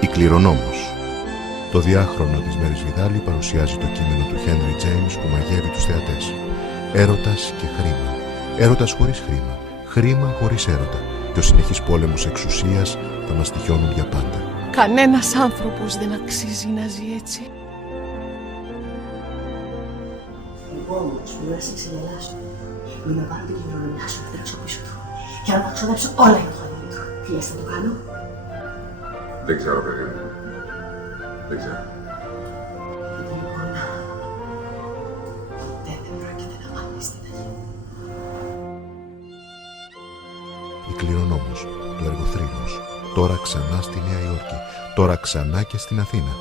Η κληρονόμος. Το διάχρονο της Μέρης Βιδάλη παρουσιάζει το κείμενο του Χένρι Τζέιμς που μαγεύει τους θεατές. Έρωτας και χρήμα. Έρωτας χωρίς χρήμα. Χρήμα χωρίς έρωτα. Και ο συνεχής πόλεμος εξουσίας θα μας τυχιώνουν για πάντα. Κανένας άνθρωπος δεν αξίζει να ζει έτσι. Εγώ όμως που να σε ξεγελάσω, που να πάρω την κληρονομιά σου και τρέξω πίσω του για να τα ξοδέψω όλα για το Χαλιμήτρο. Τι λες, θα το κάνω? Δεν ξέρω, παιδί μου. Δεν ξέρω. Λοιπόν, ποτέ δεν πρόκειται να μάθεις τι θα γίνει. Η κληρονόμος, το έργο θρύλος. Τώρα ξανά στη Νέα Υόρκη. Τώρα ξανά και στην Αθήνα.